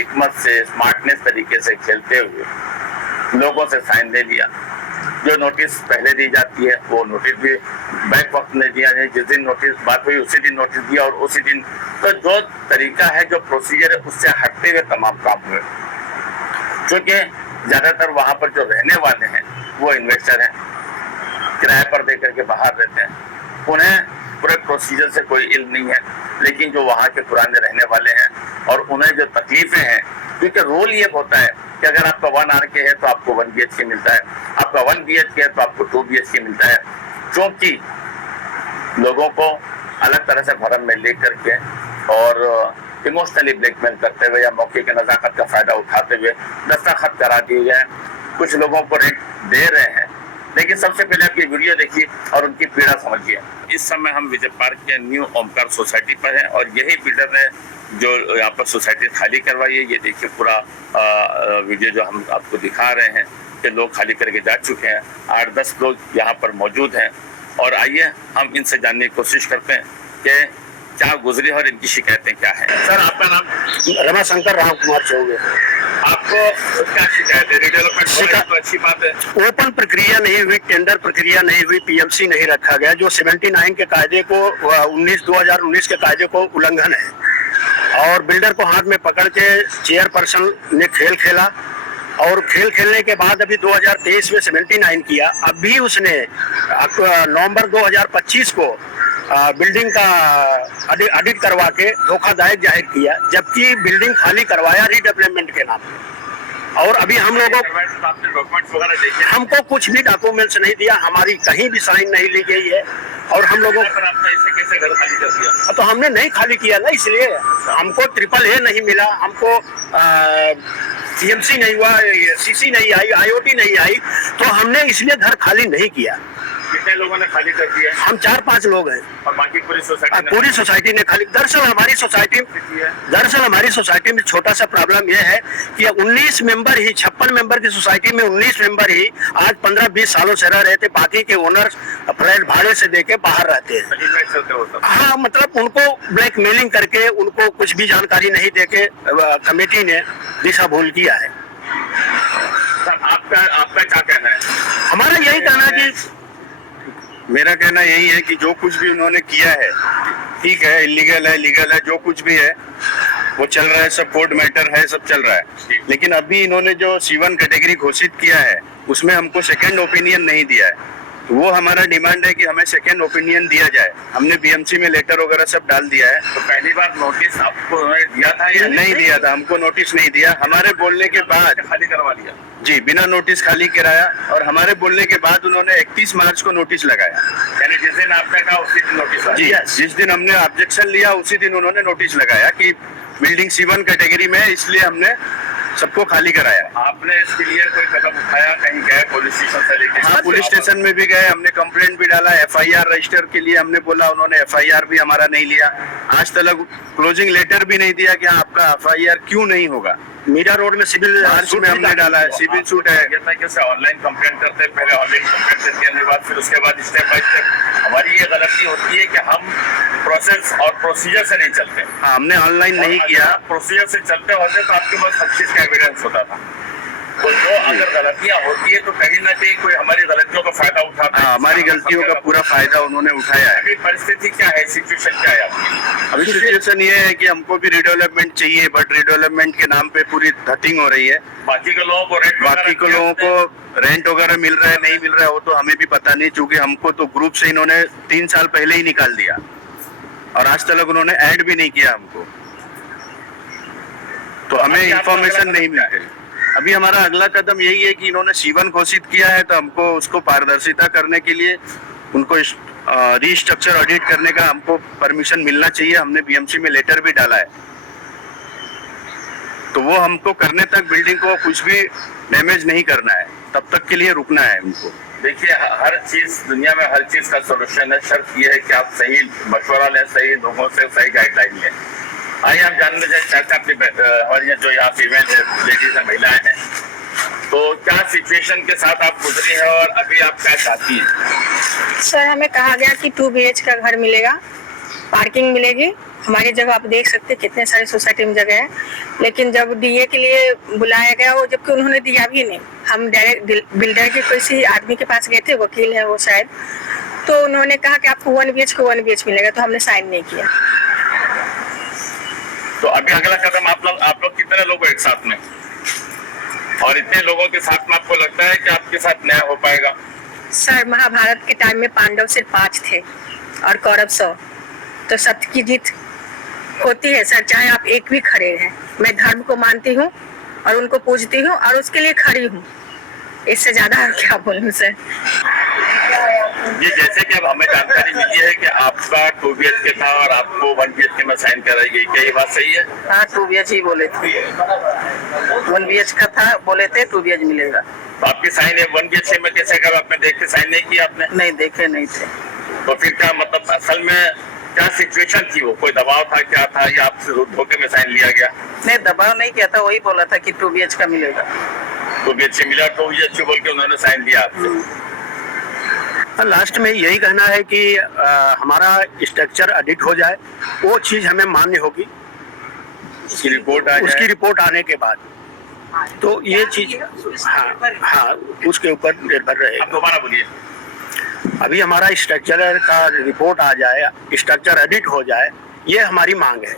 हिकमत से, स्मार्टनेस तरीके से खेलते हुए लोगों से साइन ले लिया। जो नोटिस पहले दी जाती है वो नोटिस भी बैक वक्त में दिया जाए, जिस दिन नोटिस बात हुई उसी दिन नोटिस दिया और उसी दिन। तो जो तरीका है, जो प्रोसीजर है, उससे हटते हुए तमाम काम हुए। क्योंकि ज्यादातर वहां पर जो रहने वाले हैं वो इन्वेस्टर हैं, किराए पर देकर के बाहर रहते हैं, उन्हें पूरे प्रोसीजर से कोई इल्म नहीं है। लेकिन जो वहाँ के पुराने रहने वाले हैं और उन्हें जो तकलीफें हैं, क्योंकि रोल ये होता है कि अगर आपका 1 RK है तो आपको 1 BHK मिलता है, आपका 1 BHK है तो आपको 2 BHK मिलता है। क्योंकि लोगों को अलग तरह से भरम में ले करके और इमोशनली ब्लैकमेल करते हुए या मौके की नजाकत का फायदा उठाते हुए दस्तखत करा दिए गए। कुछ लोगों को रेंट दे रहे हैं। लेकिन सबसे पहले आपकी वीडियो देखिए और उनकी पीड़ा समझिए। इस समय हम विजय पार्क के न्यू ओमकार सोसाइटी पर हैं और यही बिल्डर ने जो यहाँ पर सोसाइटी खाली करवाई है। ये देखिए पूरा वीडियो जो हम आपको दिखा रहे हैं कि लोग खाली करके जा चुके हैं। 8-10 लोग यहाँ पर मौजूद हैं और आइए हम इनसे जानने की कोशिश करते हैं कि क्या गुजरी और इनकी शिकायतें क्या है। सर, आपका नाम? रमाशंकर राम कुमार चौबे। आपको क्या शिकायत है? रिडेवलपमेंट तो अच्छी बात है। ओपन प्रक्रिया नहीं हुई, टेंडर प्रक्रिया नहीं हुई, PMC नहीं रखा गया, जो 79 के कायदे को 2019 के कायदे को उल्लंघन है। और बिल्डर को हाथ में पकड़ के चेयरपर्सन ने खेल खेला और खेल खेलने के बाद अभी 2023 में 79 किया। अब भी उसने नवंबर 2025 को बिल्डिंग का ऑडिट करवा के धोखादायक जाहिर किया, जबकि बिल्डिंग खाली करवाया रीडेवलपमेंट के नाम पे। और अभी हम लोगों हमको कुछ भी डॉक्यूमेंट्स नहीं दिया, हमारी कहीं भी साइन नहीं ली गई है। और हम लोगों कैसे घर खाली कर दिया? तो हमने नहीं खाली किया ना, इसलिए हमको AAA नहीं मिला, हमको CMC नहीं हुआ, CC नहीं आई, IOT नहीं आई, तो हमने इसलिए घर खाली नहीं किया। कितने लोगों ने खाली कर दिया? हम 4-5 लोग हैं और बाकी पूरी सोसाइटी ने खाली। दरअसल हमारी सोसाइटी में छोटा सा प्रॉब्लम यह है कि 19 मेंबर ही, 56 मेंबर की सोसाइटी में 19 मेंबर ही आज 15-20 सालों से रह रहे थे। बाकी के ओनर्स फ्लैट भाड़े से देके बाहर रहते हैं। हाँ, मतलब उनको ब्लैकमेलिंग करके, उनको कुछ भी जानकारी नहीं देके कमेटी ने दिशा भूल किया है। आपका क्या कहना है? हमारा यही कहना है कि मेरा कहना यही है कि जो कुछ भी उन्होंने किया है ठीक है, इलीगल है, लीगल है, जो कुछ भी है वो चल रहा है, सब कोर्ट मैटर है, सब चल रहा है। लेकिन अभी इन्होंने जो C1 कैटेगरी घोषित किया है उसमें हमको सेकंड ओपिनियन नहीं दिया है। वो हमारा डिमांड है कि हमें सेकंड ओपिनियन दिया जाए। हमने BMC में लेटर वगैरह सब डाल दिया है। तो पहली बार नोटिस आपको दिया था या नहीं दिया था? हमको नोटिस नहीं दिया। हमारे बोलने के बाद खाली करवा लिया जी, बिना नोटिस खाली कराया। और हमारे बोलने के बाद उन्होंने 31 मार्च को नोटिस लगाया। यानी जिस दिन आपने कहा उसी दिन नोटिस जी, जिस दिन हमने ऑब्जेक्शन लिया उसी दिन उन्होंने नोटिस लगाया कि बिल्डिंग C1 कैटेगरी में है, इसलिए हमने सबको खाली कराया। आपने इसके लिए कोई कदम उठाया? कहीं गए पुलिस स्टेशन से लेकर? हाँ, पुलिस स्टेशन में भी गए, हमने कंप्लेंट भी डाला, FIR रजिस्टर के लिए हमने बोला, उन्होंने FIR भी हमारा नहीं लिया। आज तक क्लोजिंग लेटर भी नहीं दिया कि आपका FIR क्यों नहीं होगा। मीरा रोड में सिविल मार्च में हमने डाला है, सिविल सूट है। ऑनलाइन कंप्लेंट करते हैं, पहले ऑनलाइन कंप्लेंट करने के बाद फिर उसके बाद स्टेप बाय स्टेप। हमारी ये गलती होती है कि हम प्रोसेस और प्रोसीजर से नहीं चलते। हाँ, हमने ऑनलाइन नहीं किया। प्रोसीजर से चलते होते तो आपके पास हर चीज का एविडेंस होता था। तो जो अगर गलतियां होती है तो कहीं ना कहीं कोई हमारी गलतियों का फायदा उठाता है। हाँ, हमारी गलतियों का पूरा फायदा उन्होंने उठाया है। अभी परिस्थिति क्या है, सिचुएशन क्या है आपकी? अभी सिचुएशन ये है कि हमको भी रिडेवलपमेंट चाहिए, बट रिडेवलपमेंट के नाम पे पूरी धतिंग हो रही है। बाकी के लोगों को रेंट वगैरह मिल रहा है, नहीं मिल रहा है, वो तो हमें भी पता नहीं। चूंकि हमको तो ग्रुप से इन्होंने 3 साल पहले ही निकाल दिया और आज तक उन्होंने ऐड भी नहीं किया हमको, तो हमें इंफॉर्मेशन नहीं मिलती। अभी हमारा अगला कदम यही है कि इन्होंने C1 घोषित किया है तो हमको उसको पारदर्शिता करने के लिए उनको रीस्ट्रक्चर ऑडिट करने का हमको परमिशन मिलना चाहिए। हमने BMC में लेटर भी डाला है, तो वो हमको करने तक बिल्डिंग को कुछ भी डैमेज नहीं करना है, तब तक के लिए रुकना है उनको। देखिए, हर चीज दुनिया में हर चीज का सोल्यूशन है। शर्त ये है कि आप सही मशवरा लें, सही लोगों से सही गाइडलाइन लें। आइए हम जानना चाहते हैं अपनी हमारी जो यहाँ फीमेल लेडीज है, महिलाएं हैं, तो क्या सिचुएशन के साथ आप गुजरी हैं और अभी आप क्या चाहती हैं? सर, हमें कहा गया कि 2 BH का घर मिलेगा, पार्किंग मिलेगी हमारी जगह आप देख सकते हैं कितने सारी सोसाइटी में जगह है, लेकिन जब डीए के लिए बुलाया गया वो जबकि उन्होंने दिया भी नहीं। हम डायरेक्ट बिल्डर के किसी आदमी के पास गए थे, वकील है वो शायद, तो उन्होंने कहा कि आपको 1 BH को 1 BH मिलेगा, तो हमने साइन नहीं किया। तो अभी अगला कदम आप लोग कितने लोग हो एक साथ में, और इतने लोगों के साथ में आपको लगता है कि आपके साथ न्याय हो पाएगा? सर, महाभारत के टाइम में पांडव सिर्फ 5 थे और कौरव 100, तो सत्य की जीत होती है सर, चाहे आप एक भी खड़े हैं। मैं धर्म को मानती हूँ और उनको पूजती हूँ और उसके लिए खड़ी हूँ, इससे ज्यादा क्या बोलूं सर। ये जैसे कि अब हमें जानकारी मिली है कि आपका 2 BHK था और आपको 1 BHK में साइन कराई गई, क्या ये बात सही है? हाँ, 2 BH ही बोले थे, 1 BH का था, बोले थे 2 BH मिलेगा। तो आपकी साइन है 1 BHK में कैसे कर, आपने देख के साइन नहीं किया आपने? नहीं, देखे नहीं थे। तो फिर क्या मतलब असल में क्या सिचुएशन थी, वो कोई दबाव था, क्या था, या आपसे धोखे में साइन लिया गया? नहीं, दबाव नहीं किया था, वही बोला था कि 2 BH का मिलेगा। 2 BHK मिला, 2 BHK बोल के उन्होंने साइन दिया आपसे। लास्ट में यही कहना है कि हमारा स्ट्रक्चर ऑडिट हो जाए, वो चीज हमें मान्य होगी उसकी रिपोर्ट आ जाए, उसकी रिपोर्ट आने के बाद, तो ये चीज हाँ उसके ऊपर निर्भर रहेगा। आप दोबारा बोलिए। अभी हमारा स्ट्रक्चर का रिपोर्ट आ जाए, स्ट्रक्चर ऑडिट हो जाए, ये हमारी मांग है,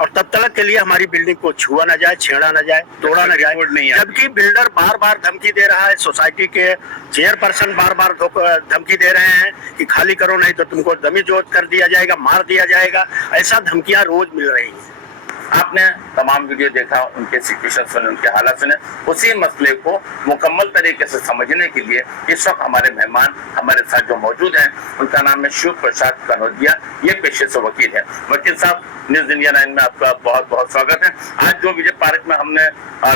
और तब तक के लिए हमारी बिल्डिंग को छुआ ना जाए, छेड़ा ना जाए, तोड़ा ना जाए। जबकि बिल्डर बार बार धमकी दे रहा है, सोसाइटी के चेयरपर्सन बार बार धमकी दे रहे हैं कि खाली करो नहीं तो तुमको दमी जोत कर दिया जाएगा, मार दिया जाएगा, ऐसा धमकियां रोज मिल रही हैं। आपने तमाम वीडियो देखा, उनके सिचुएशन सुने, उनके हालात सुने, उसी मसले को मुकम्मल तरीके से समझने के लिए इस वक्त हमारे मेहमान हमारे साथ जो मौजूद हैं, उनका नाम है शिव प्रसाद कनौजिया। ये पेशे से वकील है। वकील साहब, न्यूज़ इंडिया 9 में आपका बहुत बहुत स्वागत है। आज जो विजय पार्क में हमने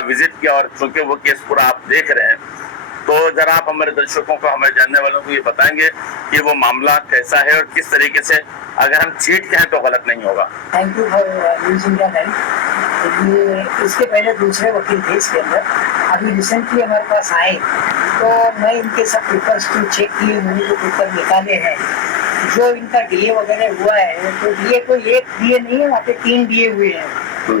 विजिट किया, और चूंकि वो केस पूरा आप देख रहे हैं, तो जरा आप हमारे दर्शकों को, हमारे जानने वालों को ये बताएंगे कि वो मामला कैसा है और किस तरीके से अगर हम चीट कहें तो गलत नहीं होगा। Thank you for news India 9। ये इसके पहले दूसरे वकील थे इसके अंदर, अभी रिसेंटली हमारे पास आए तो मैं इनके सब पेपर्स को चेक किए, उन्होंने जो पेपर निकाले हैं, जो इनका डीए वगैरह हुआ है, तो डीए को एक डीए नहीं है, वहाँ पे 3 डीए हुए हैं,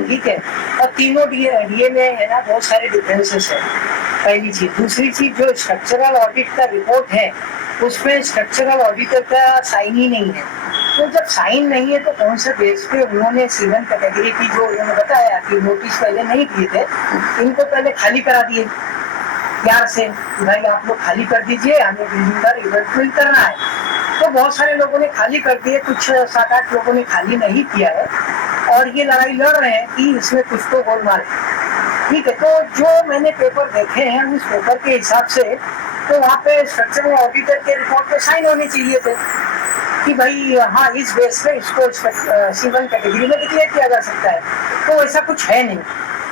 ठीक है, और तीनों डीए में है ना बहुत सारे डिफरेंसेस है। पहली चीज। दूसरी चीज, जो स्ट्रक्चरल ऑडिट का रिपोर्ट है उसमें स्ट्रक्चरल ऑडिटर का साइन ही नहीं है। तो जब साइन नहीं है तो कौन से बेस पे उन्होंने C1 कैटेगरी की, जो उन्होंने बताया कि नोटिस पहले नहीं दिए थे, इनको पहले खाली करा दिए प्यार से, भाई आप लोग खाली कर दीजिए, हमें बिल्डिंग का रिडेवलपमेंट करना है। तो बहुत सारे लोगों ने खाली कर दिए, कुछ 7-8 लोगों ने खाली नहीं किया है, और ये लड़ाई लड़ रहे हैं कि इसमें कुछ तो गोलमाल है, ठीक है। तो जो मैंने पेपर देखे हैं उस पेपर के हिसाब से तो वहाँ पे स्ट्रक्चरल ऑडिटर के रिपोर्ट पे साइन होने चाहिए थे कि भाई हाँ इस बेस पे इसको C1 कैटेगरी में डिक्लेयर किया जा सकता है, तो ऐसा कुछ है नहीं।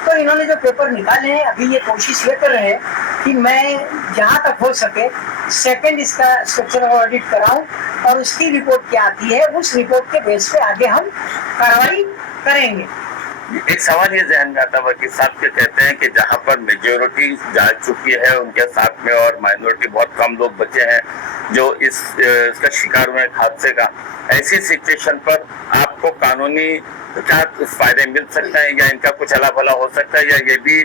तो इन्होंने जो पेपर निकाले हैं, अभी ये कोशिश ये कर रहे हैं कि मैं जहाँ तक हो सके सेकंड इसका स्ट्रक्चरल ऑडिट कराऊं, और उसकी रिपोर्ट क्या आती है उस रिपोर्ट के बेस पे आगे हम कार्रवाई करेंगे। एक सवाल ये जहन में आता है, वकील साहब के कहते हैं कि जहाँ पर मेजोरिटी जा चुकी है उनके साथ में, और माइनॉरिटी बहुत कम लोग बचे हैं जो इसका शिकार हुए हादसे का, ऐसी सिचुएशन पर आपको कानूनी क्या फायदे मिल सकते हैं, या इनका कुछ अला भला हो सकता है, या ये भी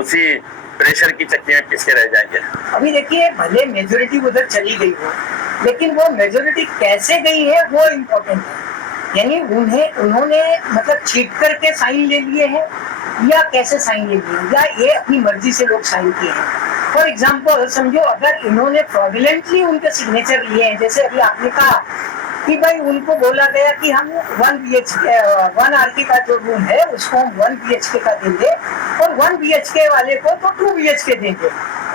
उसी प्रेशर की चक्की में पिसके रह जाएंगे? अभी देखिए, भले मेजोरिटी उधर चली गई हो, लेकिन वो मेजोरिटी कैसे गई है वो इम्पोर्टेंट है। यानी उन्होंने मतलब चीट करके साइन ले लिए हैं, या कैसे साइन ले लिए, या ये अपनी मर्जी से लोग साइन किए हैं। फॉर एग्जाम्पल समझो, अगर इन्होंने फ्रॉडुलेंटली उनके सिग्नेचर लिए हैं, जैसे अभी आपने कहा कि भाई उनको बोला गया कि हम 1 RK का जो रूम है उसको हम 1 BHK का देंगे, और 1 BHK वाले को तो 2 BHK देंगे।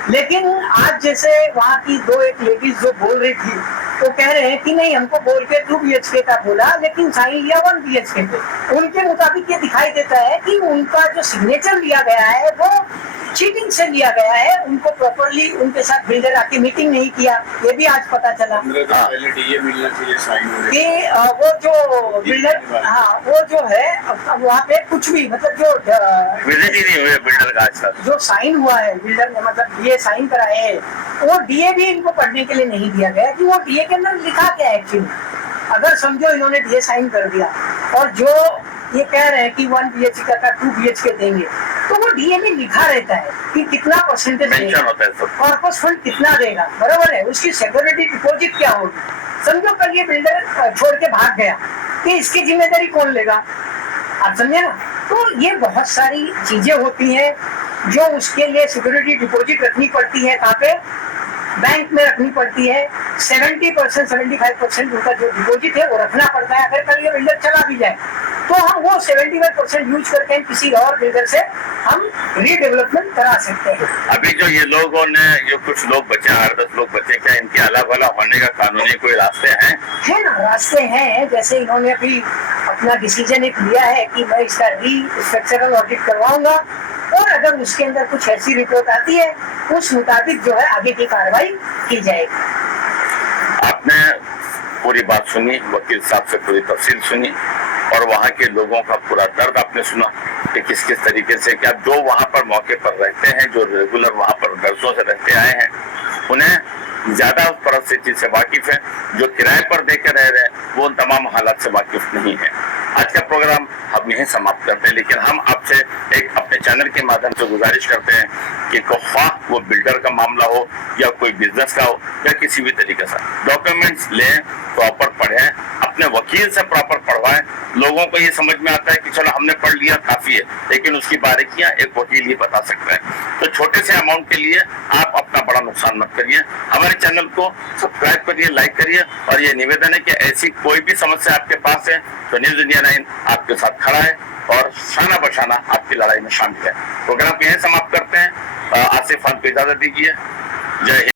लेकिन आज जैसे वहाँ की एक लेडीज जो बोल रही थी, तो कह रहे हैं कि नहीं, हमको बोल के 2 BHK का बोला, लेकिन साइन लिया 1 BHK पे। उनके मुताबिक ये दिखाई देता है कि उनका जो सिग्नेचर लिया गया है वो चीटिंग से लिया गया है, उनको प्रॉपरली उनके साथ बिल्डर आके मीटिंग नहीं किया, ये भी आज पता चला। पहले डीए मिलना चाहिए साइन कि वो जो बिल्डर, हाँ वो जो है अब वहाँ पे कुछ भी मतलब जो विजिट ही नहीं हुए बिल्डर का आज तक, जो साइन हुआ है बिल्डर ने, मतलब डीए साइन कराए हैं, वो डीए भी इनको पढ़ने के लिए नहीं दिया गया कि वो डीए के अंदर लिखा क्या है एक्चुअली। अगर समझो इन्होंने ये साइन कर दिया और जो ये कह रहे हैं कि 1 BHK का 2 BHK देंगे, तो वो डीए में लिखा रहता है कि कितना परसेंटेज मेंशन होता है सब। कॉर्पस फंड कितना देगा, बराबर है, उसकी सिक्योरिटी डिपॉजिट क्या होगी। समझो कल ये बिल्डर छोड़ के भाग गया कि इसकी जिम्मेदारी कौन लेगा, आप समझे ना। तो ये बहुत सारी चीजें होती हैं जो उसके लिए सिक्योरिटी डिपॉजिट रखनी पड़ती है, कहाँ पे, बैंक में रखनी पड़ती है। 70% 75% उनका जो डिपॉजिट है वो रखना पड़ता है। अगर कल ये बिल्डर चला भी जाए तो हम वो 75% यूज करके किसी और बिल्डर से हम रीडेवलपमेंट करा सकते हैं। अभी जो ये लोगों ने, जो कुछ लोग बचे, 8-10 लोग बचे, क्या इनके अलग अलग होने का कानूनी कोई रास्ते हैं? है ना, रास्ते हैं। जैसे इन्होंने अभी अपना डिसीजन एक लिया है कि मैं इसका री-स्ट्रक्चरल ऑडिट करवाऊंगा और अगर उसके अंदर कुछ ऐसी रिपोर्ट आती है उस मुताबिक जो है आगे की कार्रवाई की जाएगी। आपने पूरी बात सुनी, वकील साहब से पूरी तफसील सुनी और वहाँ के लोगों का पूरा दर्द आपने सुना कि किस किस तरीके से, क्या जो वहाँ पर मौके पर रहते हैं, जो रेगुलर वहाँ पर वर्षों से रहते आए हैं, उन्हें ज्यादा उस परिस्थिति से वाकिफ है। जो किराए पर देकर रह रहे हैं वो उन तमाम हालात से वाकिफ नहीं है। आज का प्रोग्राम हम यहीं समाप्त करते हैं, लेकिन हम आपसे एक अपने चैनल के माध्यम से गुजारिश करते हैं कि ख्वाह वो बिल्डर का मामला हो या कोई बिजनेस का हो या किसी भी तरीके से, डॉक्यूमेंट्स लें, प्रॉपर पढ़ें, अपने वकील से प्रॉपर पढ़वाएं। लोगों को ये समझ में आता है कि चलो हमने पढ़ लिया काफी है, लेकिन उसकी बारीकियां एक वकील ही बता सकता है। तो छोटे से अमाउंट के लिए आप अपना बड़ा नुकसान मत करिए। हमारे चैनल को सब्सक्राइब करिए, लाइक करिए और ये निवेदन है कि ऐसी कोई भी समस्या आपके पास है तो न्यूज़ इंडिया 9 आपके साथ खड़ा है और शाना बशाना आपकी लड़ाई में शामिल है। प्रोग्राम को यहीं समाप्त करते हैं। आसिफ खान को इजाजत दीजिए। जय हिंद।